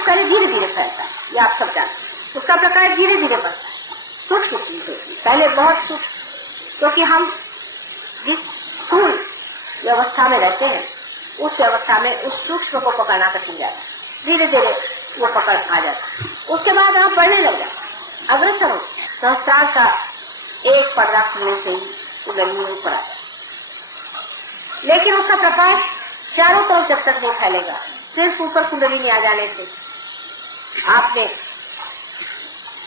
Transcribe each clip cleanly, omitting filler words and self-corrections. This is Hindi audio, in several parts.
प्रकाश पहले धीरे धीरे फैलता है, ये आप सब जानते हैं। उसका प्रकाश धीरे धीरे बढ़ता है, सूक्ष्म चीज होती है, पहले बहुत सूक्ष्म, क्योंकि हम जिस स्थूल व्यवस्था में रहते हैं उस व्यवस्था में उस सूक्ष्म को पकड़ना कठिन जाता है, धीरे धीरे वो पकड़ आ जाता है। उसके बाद आप बढ़ने लग जाते, अग्रसर हो। सहस्त्रार का एक पर्दा खुलने से ही कुंडली में ऊपर आ जाए, लेकिन उसका प्रकाश चारों तरफ जब तक नहीं फैलेगा, सिर्फ ऊपर कुंडली में आ जाने से आपने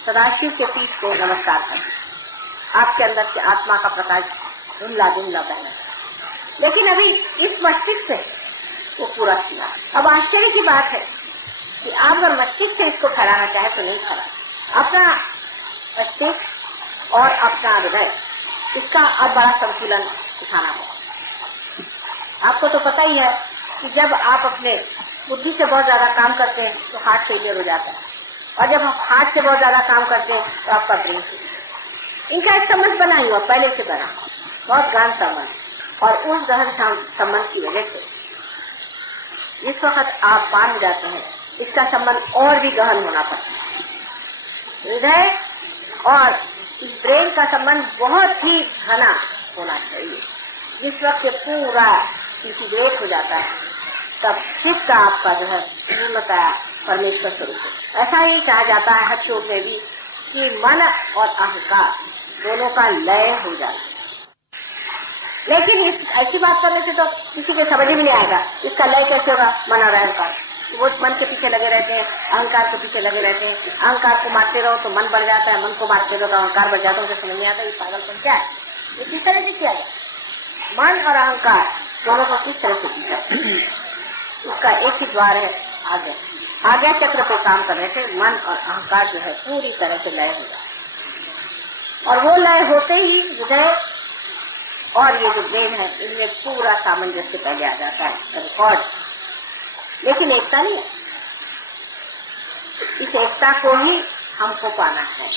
सदाशिव के पीठ को नमस्कार कर, आपके अंदर के आत्मा का प्रकाश धुंधला धुंधला बहना, लेकिन अभी इस मस्तिष्क से वो पूरा किया। अब आश्चर्य की बात है कि आप अगर मस्तिष्क से इसको फैलाना चाहे तो नहीं फैला। अपना मस्तिष्क और अपना हृदय, इसका अब बड़ा संतुलन उठाना होगा। आपको तो पता ही है कि जब आप अपने बुद्धि से बहुत ज्यादा काम करते हैं तो हार्ट फेलियर हो जाता है, और जब आप हार्ट से बहुत ज्यादा काम करते हैं तो आपका ब्रेन फेलियर। इनका एक संबंध बना ही हुआ, पहले से बना, बहुत गहन संबंध, और उस गहन संबंध की वजह से जिस वक्त आप पार हो जाते हैं, इसका संबंध और भी गहन होना पड़ता है। हृदय और इस ब्रेन का संबंध बहुत ही घना होना चाहिए। जिस वक्त ये पूरा इंटीग्रेट हो जाता है तब चित्त आपका जो है पूर्णतः परमेश्वर स्वरूप है। ऐसा ही कहा जाता है हठ योग में भी कि मन और अहंकार दोनों का लय हो जाता है। लेकिन इस ऐसी बात करने से तो किसी को समझ ही नहीं आएगा इसका लय कैसे होगा। मन और अहंकार, वो मन के पीछे लगे रहते हैं, अहंकार के पीछे लगे रहते हैं। अहंकार को मारते रहो तो मन बढ़ जाता है, मन को मारते रहो तो अहंकार बढ़ जाता है। उनको समझ नहीं आता ये पागलपन क्या है, ये किस तरह से किया जाए। मन और अहंकार दोनों को किस तरह से किया, उसका एक ही द्वार है, आज्ञा। आज्ञा चक्र पे काम करने से मन और अहंकार जो है पूरी तरह से लय हो जाए, और वो लय होते ही हृदय और ये जो ब्रेन है इनमें पूरा सामंजस्य पहले आ जाता है, रिकॉर्ड। लेकिन एकता नहीं है, इस एकता को ही हमको पाना है।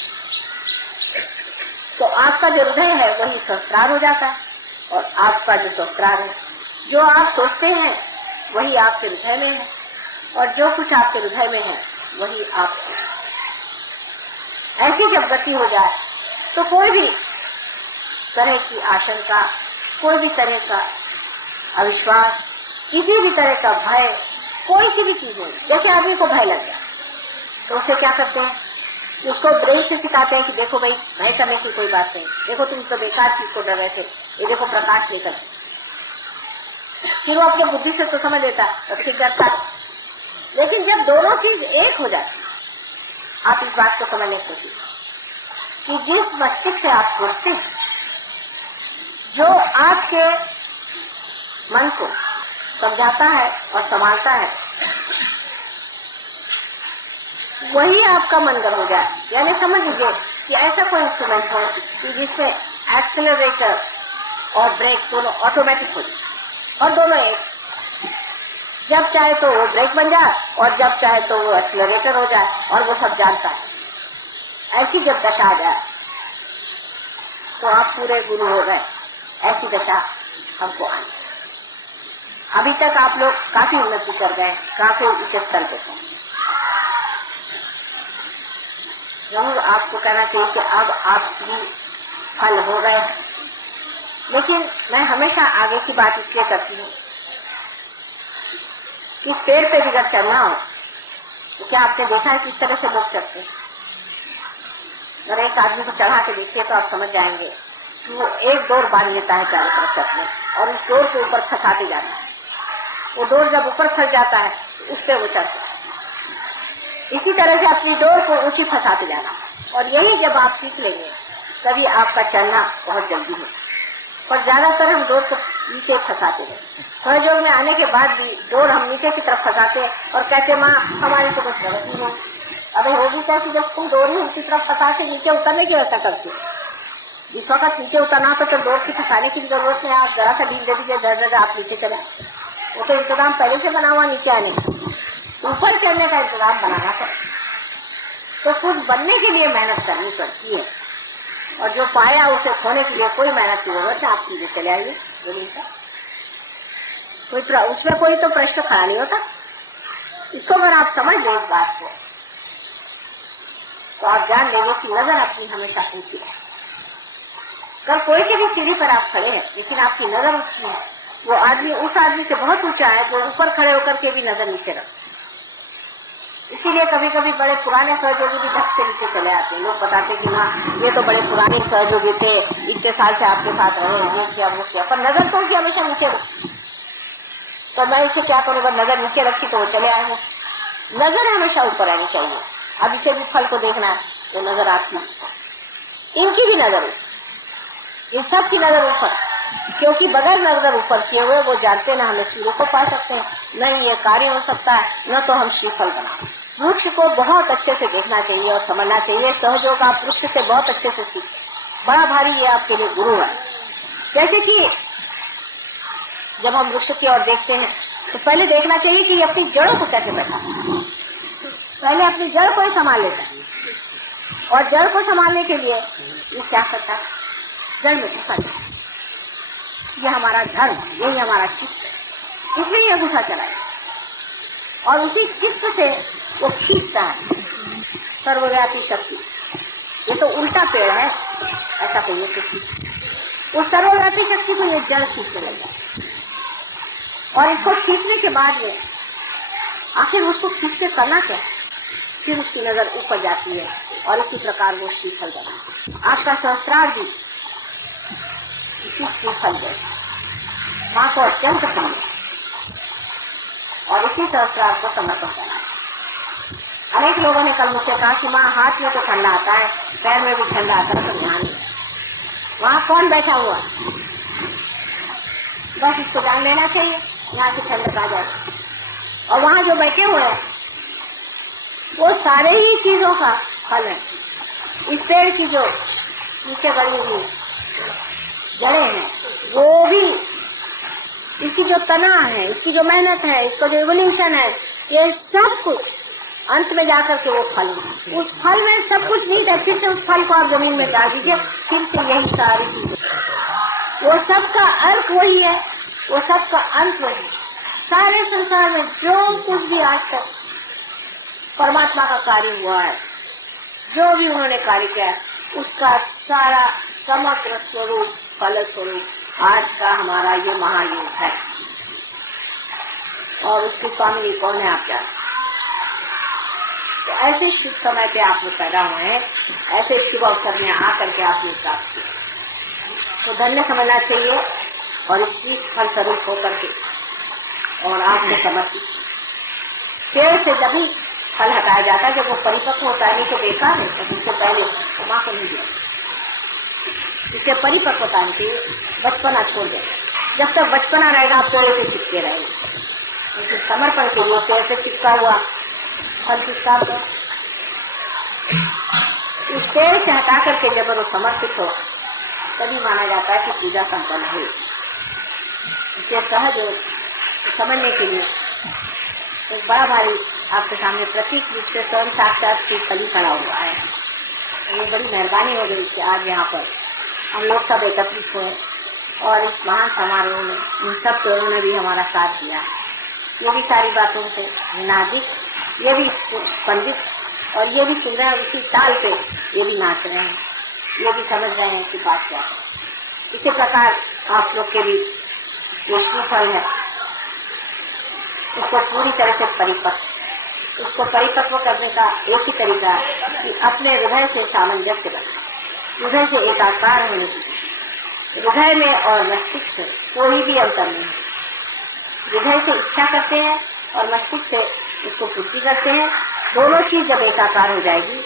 तो आपका जो हृदय है वही सहस्त्रार हो जाता है, और आपका जो सहस्त्रार है, जो आप सोचते हैं वही आपके हृदय में है, और जो कुछ आपके हृदय में है वही आप। ऐसी जब गति हो जाए तो कोई भी तरह की आशंका, कोई भी तरह का अविश्वास, किसी भी तरह का भय, कोई सी भी चीज नहीं। जैसे आदमी को भय लग गया तो उसे क्या करते हैं, उसको ब्रेन से सिखाते हैं कि देखो भाई भय करने की कोई बात नहीं, देखो तुम तो बेकार चीज को डर रहे थे, ये देखो प्रकाश लेकर। फिर वो अपने बुद्धि से तो समझ लेता तो फिर डरता। लेकिन जब दोनों चीज एक हो जाए, आप इस बात को समझने की कोशिश कि जिस मस्तिष्क से आप सोचते हैं, जो आपके मन को समझाता है और संभालता है, वही आपका मनगढ़ हो जाए। यानी समझ लीजिए कि ऐसा कोई इंस्ट्रूमेंट हो कि जिसमें एक्सेलरेटर और ब्रेक दोनों ऑटोमेटिक हो जाए, और दोनों एक, जब चाहे तो वो ब्रेक बन जाए और जब चाहे तो वो एक्सेलरेटर हो जाए, और वो सब जानता है। ऐसी जब दशा आ जाए तो आप पूरे गुरु हो गए। ऐसी दशा हमको आनी। अभी तक आप लोग काफी उन्नति कर गए, काफी ऊंचे स्तर पे पहुंचे। जरूर आपको कहना चाहिए कि अब आप श्री फल हो गए। लेकिन मैं हमेशा आगे की बात इसलिए करती हूँ, इस पेड़ पे भी अगर चढ़ना हो तो क्या आपने देखा है किस तरह से लोग चढ़ते हैं? अगर एक आदमी को चढ़ा के देखिए तो आप समझ जाएंगे कि वो एक डोर बांध लेता है चारों तरफ से अपने, और उस डोर को ऊपर फंसाते जाता है। वो डोर जब ऊपर फंस जाता है तो उस पर वो चढ़ता है। इसी तरह से अपनी डोर को ऊंची फंसाते जाना, और यही जब आप सीख लेंगे तभी आपका चलना बहुत जल्दी हो। पर ज्यादातर हम डोर को नीचे फंसाते हैं। सहयोग में आने के बाद भी डोर हम नीचे की तरफ फंसाते हैं और कहते माँ हमारी तो कुछ प्रगति नहीं। अबे होगी क्या कि जब तुम डोर ही उनकी तरफ फंसा के नीचे उतरने की व्यवस्था करती हो। जिस वक्त नीचे उतरना तो डोर की फंसाने की जरूरत नहीं, आप जरा सा ढील दे दीजिए, दर आप नीचे चले। वो तो इंतजाम पहले से बना हुआ नीचे आने का, ऊपर चढ़ने का इंतजाम बनाना पड़ता। तो कुछ बनने के लिए मेहनत करनी पड़ती है, और जो पाया उसे खोने के लिए कोई मेहनत की जरूरत है। आप सीधे चले आइए जमीन पर, उसमें कोई तो प्रश्न खड़ा नहीं होता। इसको अगर आप समझ लें इस बात को, तो आप जान लेंगे कि नजर अपनी हमेशा ऊंची है। कल कोई से भी सीढ़ी पर आप खड़े हैं, लेकिन आपकी नजर ऊंची है, वो आदमी उस आदमी से बहुत ऊंचा है जो ऊपर खड़े होकर के भी नजर नीचे रखता। इसीलिए कभी कभी बड़े पुराने सहयोगी भी धक से नीचे चले आते हैं। लोग बताते हैं कि हाँ ये तो बड़े पुराने सहयोगी थे, इतने साल से आपके साथ रहे, ये किया वो किया, पर नजर तो उनकी हमेशा नीचे रखी। तो मैं इसे क्या करूँ, अगर नजर नीचे रखी तो वो चले आएंगे। नजर हमेशा ऊपर आनी चाहिए। अब इसे भी फल को देखना है तो नजर आपकी, इनकी भी नजर, इन सब की नजर ऊपर, क्योंकि बगैर नजर ऊपर किए हुए वो जानते ना हमें सूर्य को पा सकते हैं, न ये कार्य हो सकता है, न तो हम श्रीफल बना। वृक्ष को बहुत अच्छे से देखना चाहिए और समझना चाहिए। सहयोग आप वृक्ष से बहुत अच्छे से सीख, बड़ा भारी ये आपके लिए गुरु है। जैसे कि जब हम वृक्ष की ओर देखते हैं तो पहले देखना चाहिए कि ये अपनी जड़ों को कैसे बैठा, पहले अपनी जड़ को ही संभाल लेता है। और जड़ को संभालने के लिए ये क्या करता है, जड़ में घुसा जाता है। ये हमारा धर्म, यही हमारा चित्त है, इसमें यह घुसा चला है और उसी चित्त से वो खींचता है सर्वव्यापी शक्ति। ये तो उल्टा पेड़ है, ऐसा कोई ये कुछ, उस सर्वव्यापी शक्ति को ये जड़ खींचने लगा और इसको खींचने के बाद में आखिर उसको खींच के करना क्या, फिर उसकी नजर ऊपर जाती है और इसी प्रकार वो श्रीफल बना। आपका सहस्त्रार भी इसी श्रीफल जैसा माँ को अत्यंत प्रिय और इसी सहस्त्रार को समर्पण करना। अनेक लोगों ने कल मुझसे कहा कि माँ हाथ में तो ठंडा आता है, पैर में भी ठंडा आता है, तो ध्यान नहीं। वहाँ कौन बैठा हुआ, बस इसको जान लेना चाहिए, यहाँ की ठंडक आ जाए। और वहाँ जो बैठे हुए हैं वो सारे ही चीजों का फल है। इस पेड़ की जो नीचे गड़ी हुई जड़ें हैं, वो भी, इसकी जो तना है, इसकी जो मेहनत है, इसका जो इवोल्यूशन है, ये सब कुछ अंत में जाकर के वो फल, उस फल में सब कुछ नहीं है। फिर से उस फल को आप जमीन में डाल दीजिए, फिर से यही सारी चीजें, वो सब का अर्थ वही है, वो सब का अंत वही। सारे संसार में जो कुछ भी आज तक परमात्मा का कार्य हुआ है, जो भी उन्होंने कार्य किया है, उसका सारा समग्र स्वरूप, फल स्वरूप आज का हमारा ये महायोग है। और उसके स्वामी कौन है, आप जानते। तो ऐसे शुभ समय पे आप लोग पैदा हुए हैं, ऐसे शुभ अवसर में आकर के आप लोग प्राप्त किए, तो धन्य समझना चाहिए और इस फल स्वरूप होकर के और आपने समर्पित। पेड़ से जब भी फल हटाया जाता है जब वो परिपक्व होता है, नहीं तो बेकार है। तो उससे पहले तो माँ को नहीं दिया, इसके परिपक्वता के बचपना छोड़ दे। जब तक बचपना रहेगा आप पेड़ पे चिपके रहेंगे, लेकिन समर्पण के लिए पेड़ पे चिपका हुआ फल किसका होगा, इस पेड़ से हटा करके जब वो समर्पित हो तभी माना जाता है कि पूजा संपन्न हुई। इसके सहज समझने के लिए एक बड़ा भारी आपके सामने प्रतीक रूप से स्वयं साक्षात श्री फली खड़ा हुआ है। ये बड़ी मेहरबानी हो गई कि आज यहाँ पर हम लोग सब एकत्रित हुए और इस महान समारोह में इन सब पेड़ों ने भी हमारा साथ दिया। ये भी सारी बातों से नाजिक, ये भी पंडित और ये भी सुन रहे हैं, इसी ताल पे ये भी नाच रहे हैं, ये भी समझ रहे हैं कि बात क्या है। इसी प्रकार आप लोग के भी ये श्रीफल है, उसको पूरी तरह से उसको परिपक्व करने का एक ही तरीका है कि अपने हृदय से सामंजस्य बना, हृदय से एकाकार होने की। हृदय में और मस्तिष्क में कोई भी अंतर नहीं है। हृदय से इच्छा करते हैं और मस्तिष्क से उसको पूर्ति करते हैं। दोनों चीज जब एकाकार हो जाएगी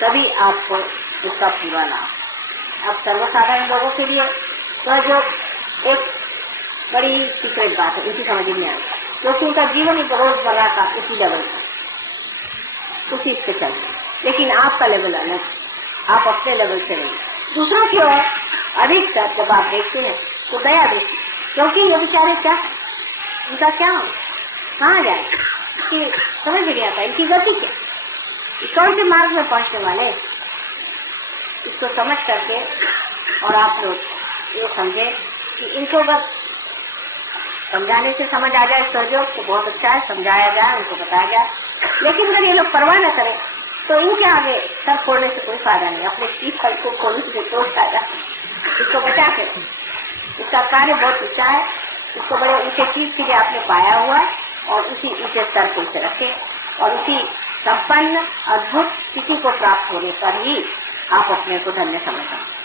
तभी आपको उसका पूरा लाभ। अब सर्वसाधारण लोगों के लिए सहयोग एक बड़ी सीक्रेट बात है, इनकी समझ नहीं आएगी, क्योंकि उनका जीवन ही रोजमर्रा का उसी लेवल का, उसी इस पे चलते। लेकिन आपका लेवल अलग, आप अपने लेवल से नहीं। दूसरों की ओर अधिकतर जब आप देखते हैं तो दया देखिए, क्योंकि ये बेचारे क्या, इनका क्या हो, कहाँ जाए, कि समझ नहीं आता इनकी गति क्या, कौन से मार्ग में पहुंचने वाले। इसको समझ करके और आप लोग ये समझे कि इनको अगर समझाने से समझ आ जाए सहयोग तो बहुत अच्छा है, समझाया जाए, उनको बताया जाए। लेकिन अगर ये लोग परवाह न करें तो इनके आगे सर फोड़ने से कोई फायदा नहीं। अपने स्टीफ को खोलने से कोई फायदा नहीं। इसको बचा के, इसका कार्य बहुत ऊंचा है, इसको बड़े ऊंचे चीज के लिए आपने पाया हुआ है और उसी ऊंचे स्तर को इसे रखें और उसी संपन्न अद्भुत स्थिति को प्राप्त होने पर ही आप अपने को धन्य समझ सकते हैं।